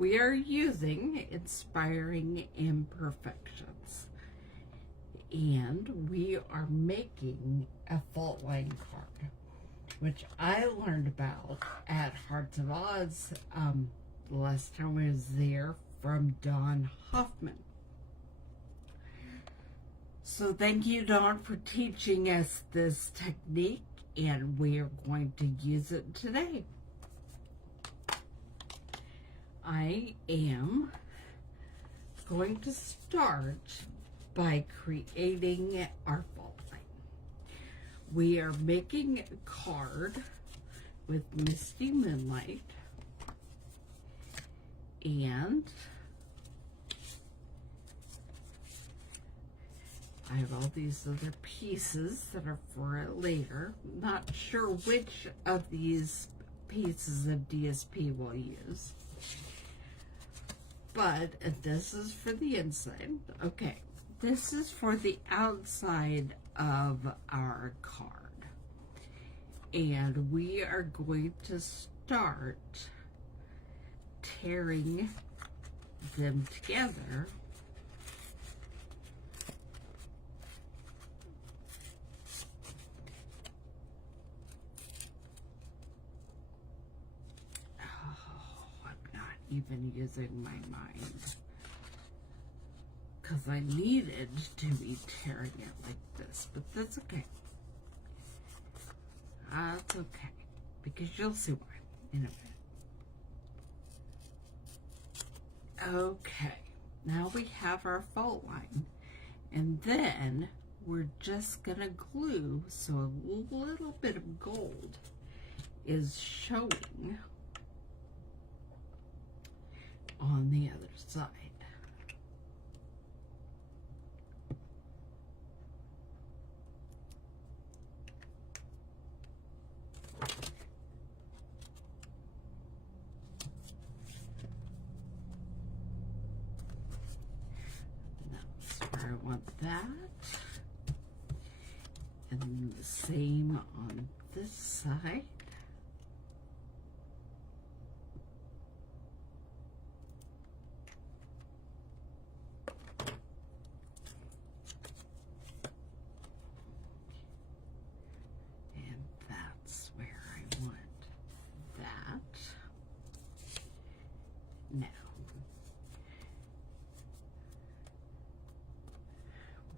we are using Inspiring Imperfections, and we are making a fault line card, which I learned about at Hearts of Oz the last time I was there from Dawn Hoffman. So thank you, Dawn, for teaching us this technique, and we are going to use it today. I am going to start by creating our fault line. We are making a card with Misty Moonlight, and I have all these other pieces that are for it later. Not sure which of these pieces of DSP we'll use. But this is for the inside. Okay, this is for the outside of our card. And we are going to start tearing them together. Even using my mind, because I needed to be tearing it like this, but that's okay. That's okay, because you'll see why in a bit. Okay, now we have our fault line, and then we're just gonna glue so a little bit of gold is showing on the other side. That's where I want that. And then the same on this side.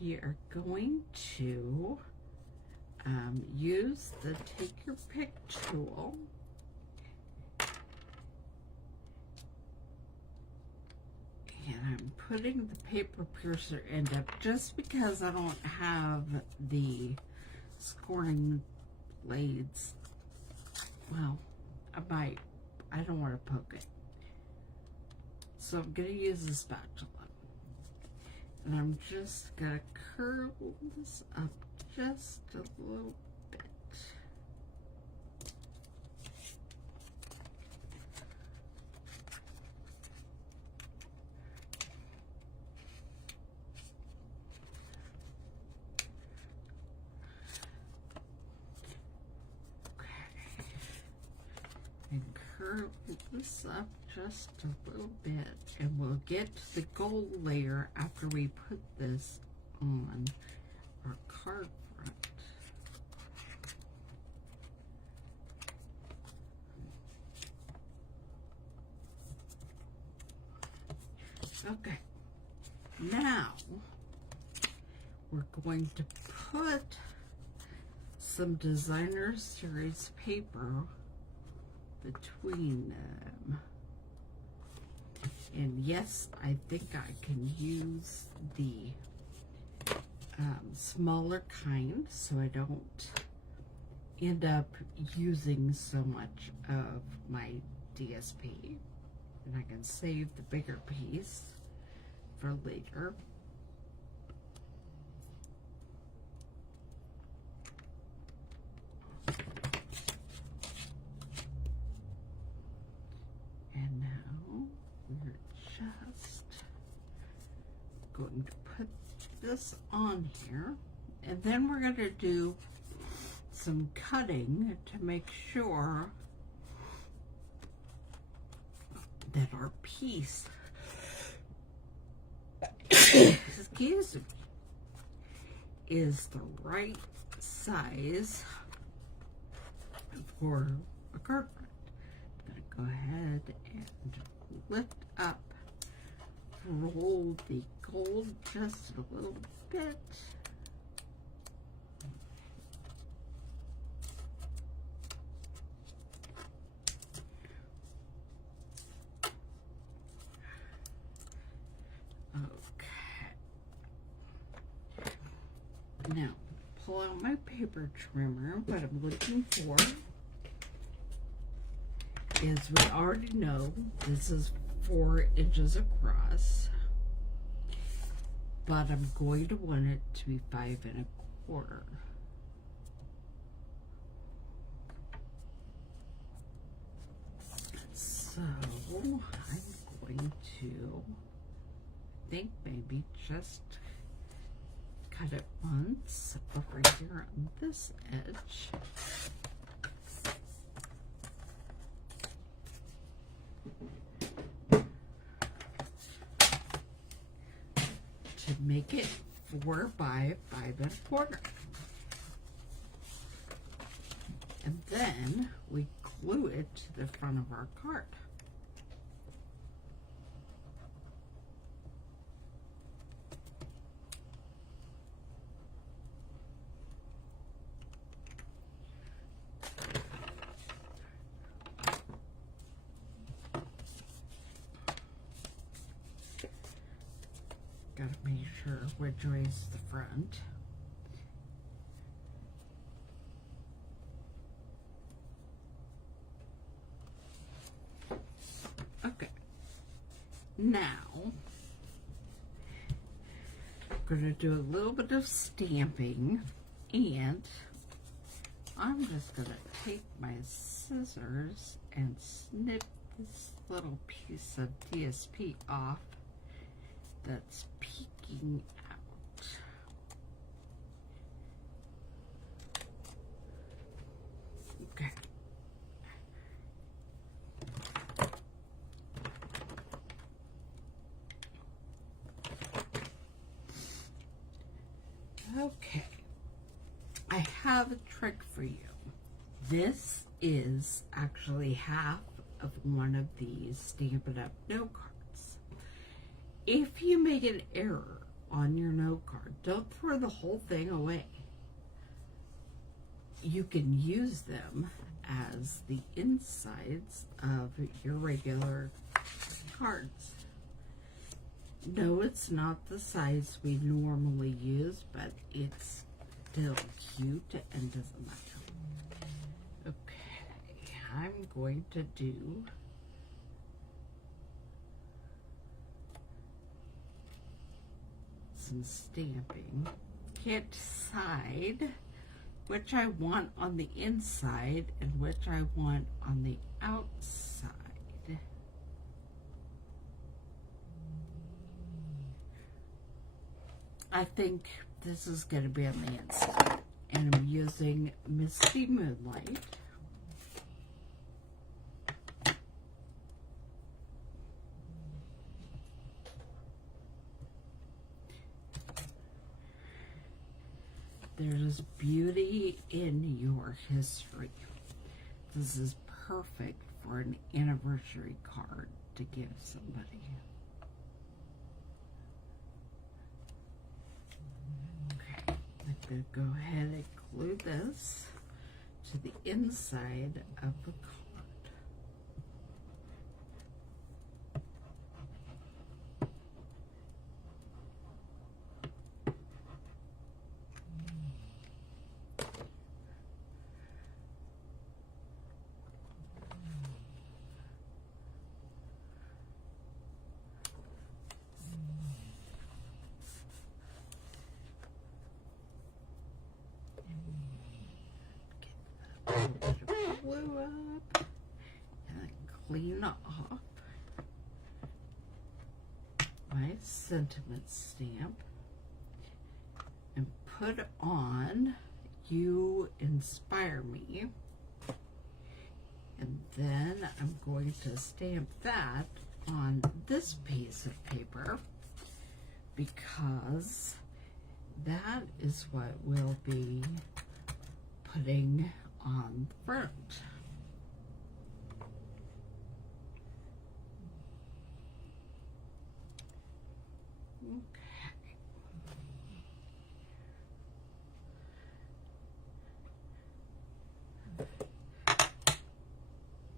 We are going to use the Take Your Pick tool and I'm putting the paper piercer end up just because I don't have the scoring blades. Well, I don't want to poke it. So I'm going to use a spatula. And I'm just going to curl this up just a little bit. Okay. And curl this up just a little bit, and we'll get to the gold layer after we put this on our card front. Okay, now we're going to put some designer series paper between them. And yes, I think I can use the smaller kind so I don't end up using so much of my DSP. And I can save the bigger piece for later. And now we're just going to put this on here, and then we're going to do some cutting to make sure that our piece, excuse me, is the right size for a card front. I'm going to go ahead and lift up, roll the gold just a little bit. Now, pull out my paper trimmer. What I'm looking for is, we already know this is 4 inches across, but I'm going to want it to be 5 1/4. So, I'm going to, I think maybe just cut it once over here on this edge. To make it 4 by 5 1/4. And then we glue it to the front of our card. Gotta make sure which way is the front. Okay. Now, I'm gonna do a little bit of stamping, and I'm just gonna take my scissors and snip this little piece of DSP off that's peeking out. Okay. Okay. I have a trick for you. This is actually half of one of these Stampin' Up note cards. If you make an error on your note card, don't throw the whole thing away. You can use them as the insides of your regular cards. No, it's not the size we normally use, but it's still cute and doesn't matter. Okay, I'm going to do some stamping. Can't decide which I want on the inside and which I want on the outside. I think this is going to be on the inside, and I'm using Misty Moonlight. There's beauty in your history. This is perfect for an anniversary card to give somebody. Okay, I'm going to go ahead and glue this to the inside of the card. Glue up and then clean off my sentiment stamp and put on You Inspire Me And then I'm going to stamp that on this piece of paper because that is what we'll be putting on the front.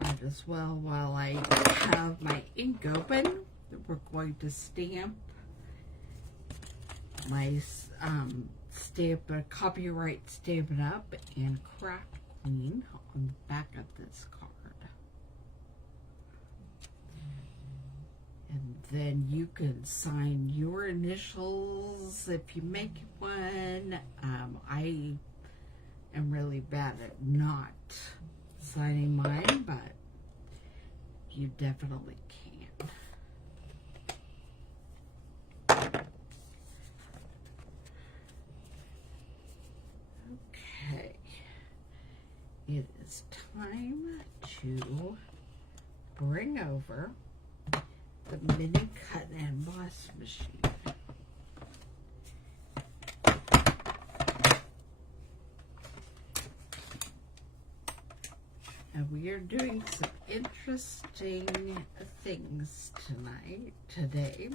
Might as well, while I have my ink open, we're going to stamp my copyright Stampin' Up and Craft Queen on the back of this card. And then you can sign your initials if you make one. I am really bad at not signing mine, but you definitely can. Okay, it is time to bring over the mini cut and emboss machine. And we are doing some interesting things today.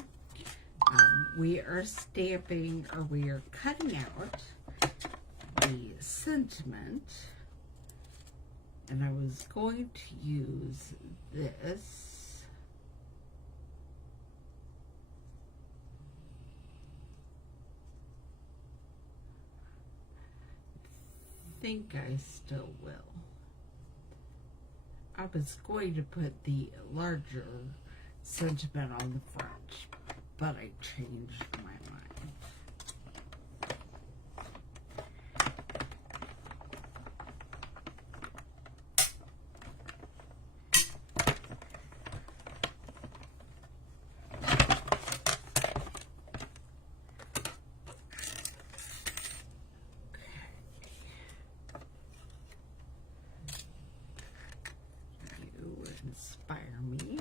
We are stamping, or we are cutting out the sentiment. And I was going to use this. I think I still will. I was going to put the larger sentiment on the front, but I changed my mind. Inspire me.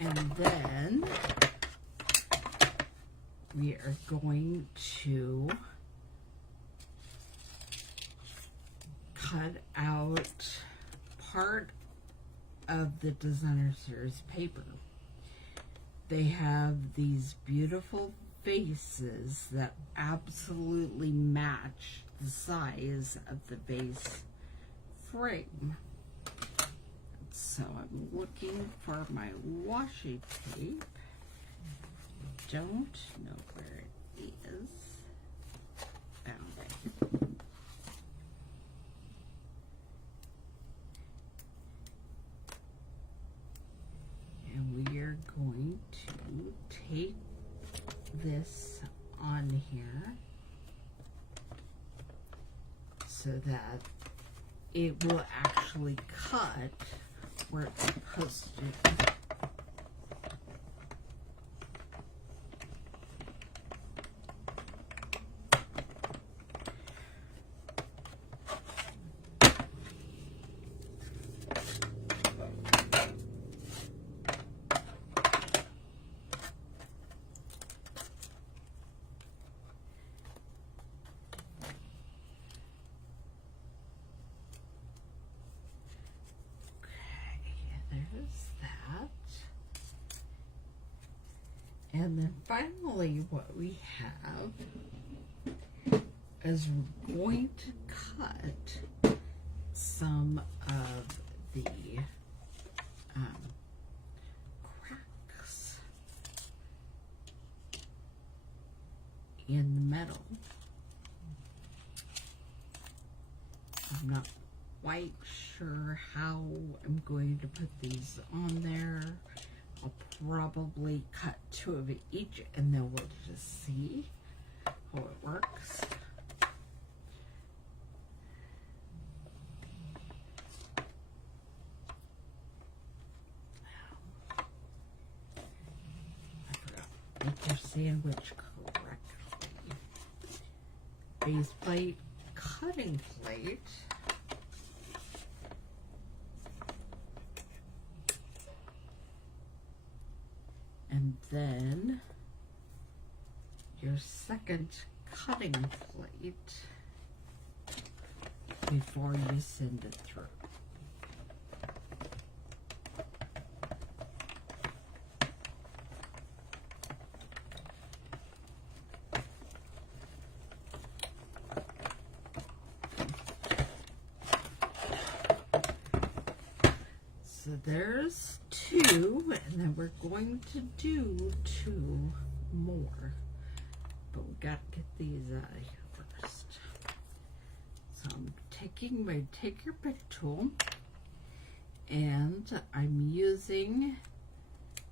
And then we are going to cut out part of the designer series paper. They have these beautiful faces that absolutely match the size of the base frame. So I'm looking for my washi tape. Don't know where it is. Found it. And we are going to take this on here so that it will actually cut where it's supposed to. And then finally what we have is we're going to cut some of the cracks in the metal. I'm not quite sure how I'm going to put these on there. I'll probably cut 2 of each and then we'll just see how it works. I forgot to make your sandwich correctly. Base plate, cutting plate, and then your second cutting plate before you send it through. So there's 2, and then we're going to do 2 more. But we got to get these out of here first. So I'm taking my Take Your Pick tool, and I'm using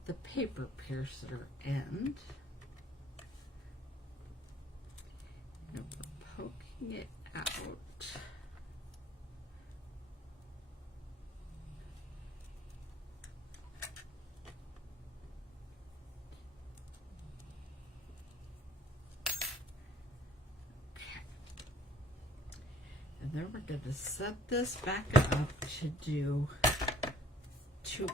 the paper piercer end. And we're poking it out. And then we're going to set this back up to do 2.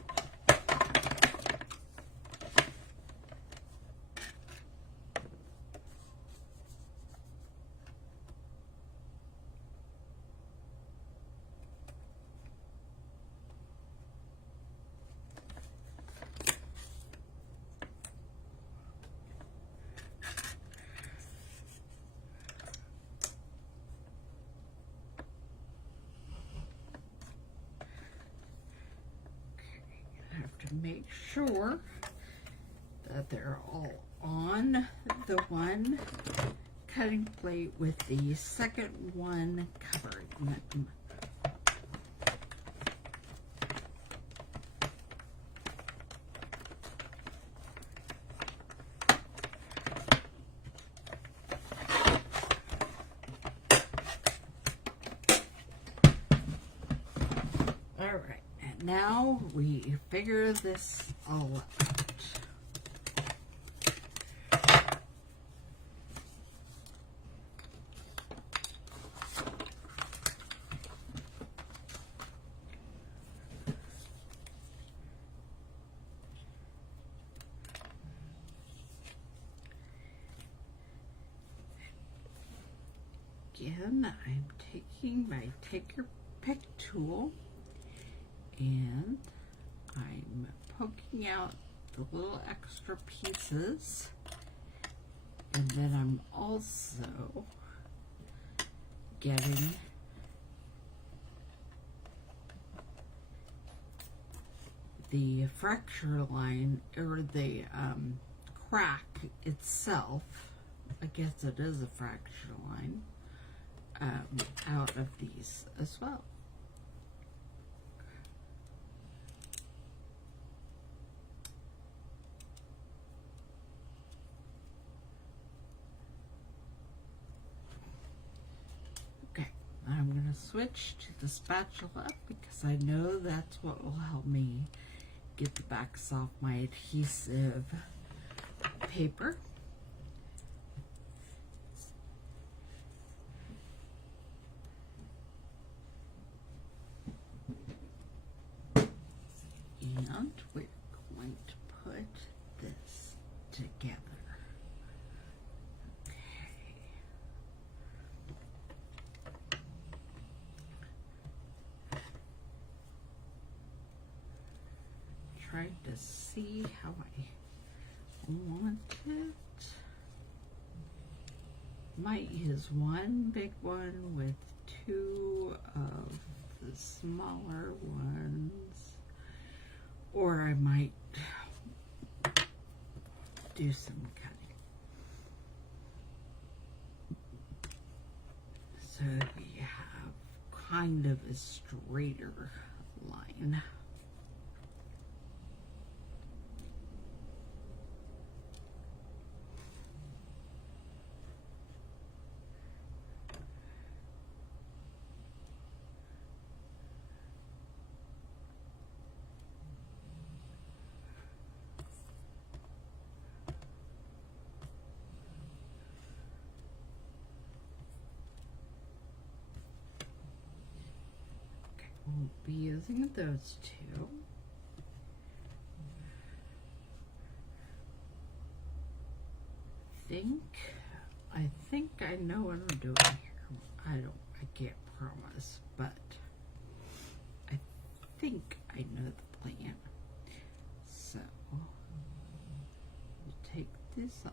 To make sure that they're all on the one cutting plate with the second one covering them. All right. Now we figure this all out. Again, I'm taking my Take Your Pick tool, and I'm poking out the little extra pieces, and then I'm also getting the fracture line, or the crack itself, I guess it is a fracture line, out of these as well. I'm going to switch to the spatula because I know that's what will help me get the backs off my adhesive paper. And we're going to put this together. Trying to see how I want it. Might use one big one with 2 of the smaller ones, or I might do some cutting. So we have kind of a straighter line. We'll be using those 2. think I know what I'm doing here. I can't promise, but I think I know the plan. So we'll take this off.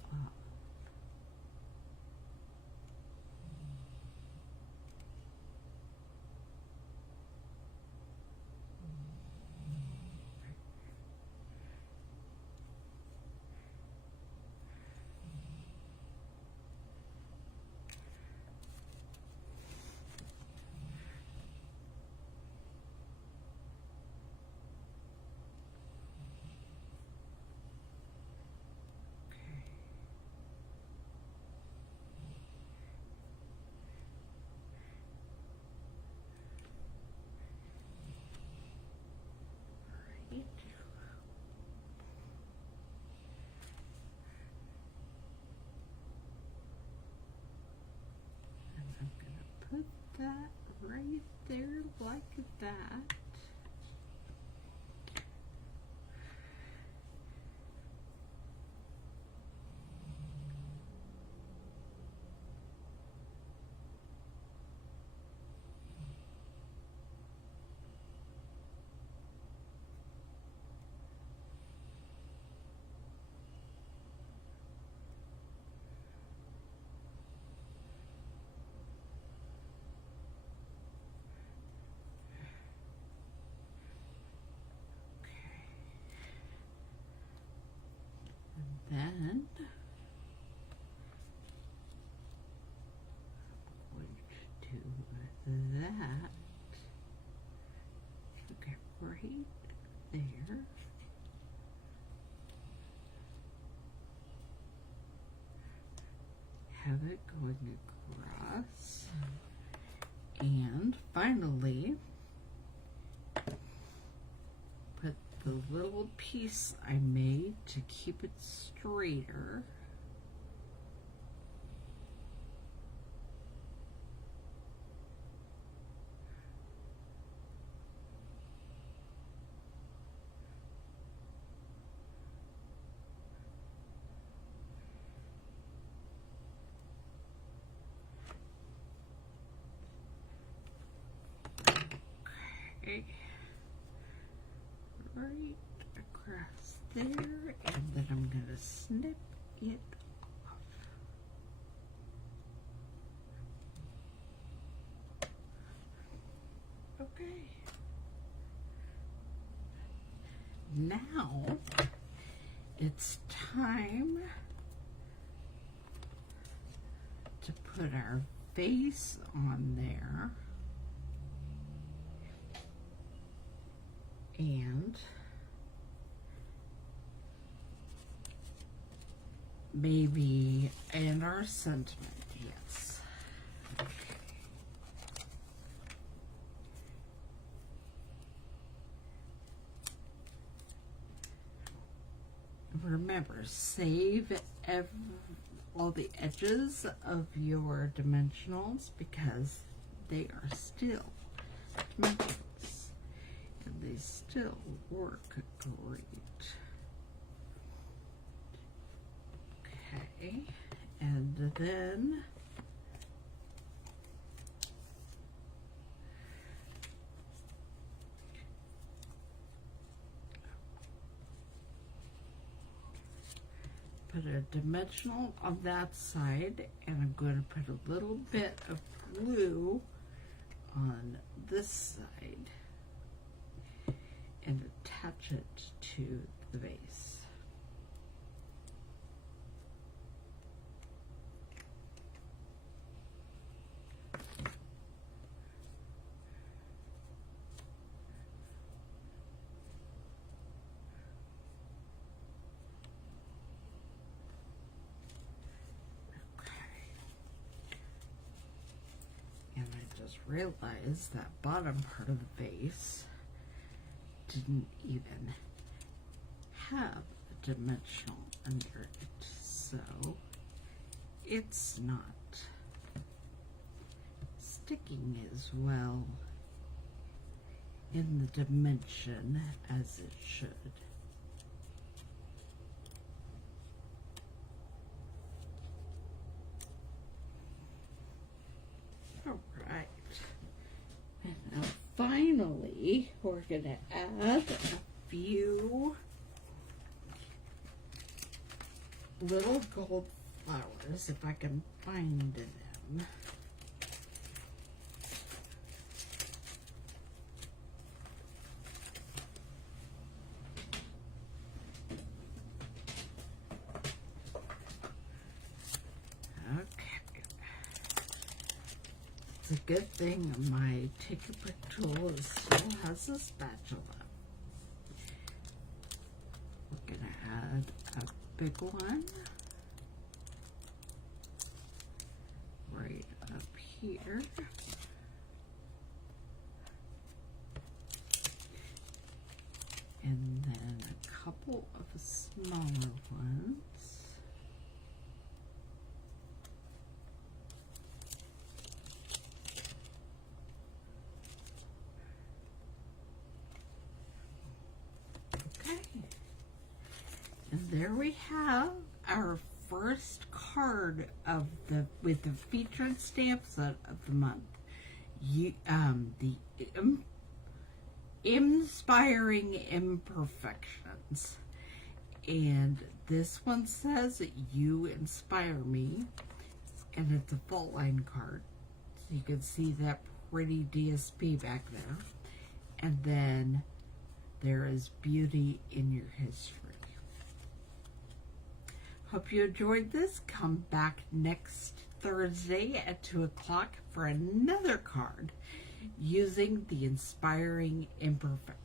Put that right there like that. Then I'm going to do that. Okay, right there. Have it going across. And finally, put the little piece I made to keep it straighter. Okay. Right across there, and then I'm going to snip it off. Okay. Now it's time to put our face on there. And maybe, and our sentiment, yes. Okay. Remember, save all the edges of your dimensionals because they are still dimensionals. They still work great. Okay, and then put a dimensional on that side, and I'm going to put a little bit of blue on this side and attach it to the base. And I just realized that bottom part of the vase didn't even have a dimensional under it, so it's not sticking as well in the dimension as it should. finally, we're going to add a few little gold flowers, if I can find them. It's a good thing my Take-A-Pick tool still has a spatula. We're going to add a big one right up here. And then a couple of smaller ones. And there we have our first card of with the featured stamp set of the month. The Inspiring Imperfections. And this one says, "You inspire me." And it's a Faultline card. So you can see that pretty DSP back there. And then there is beauty in your history. Hope you enjoyed this. Come back next Thursday at 2 o'clock for another card using the Inspiring Imperfections.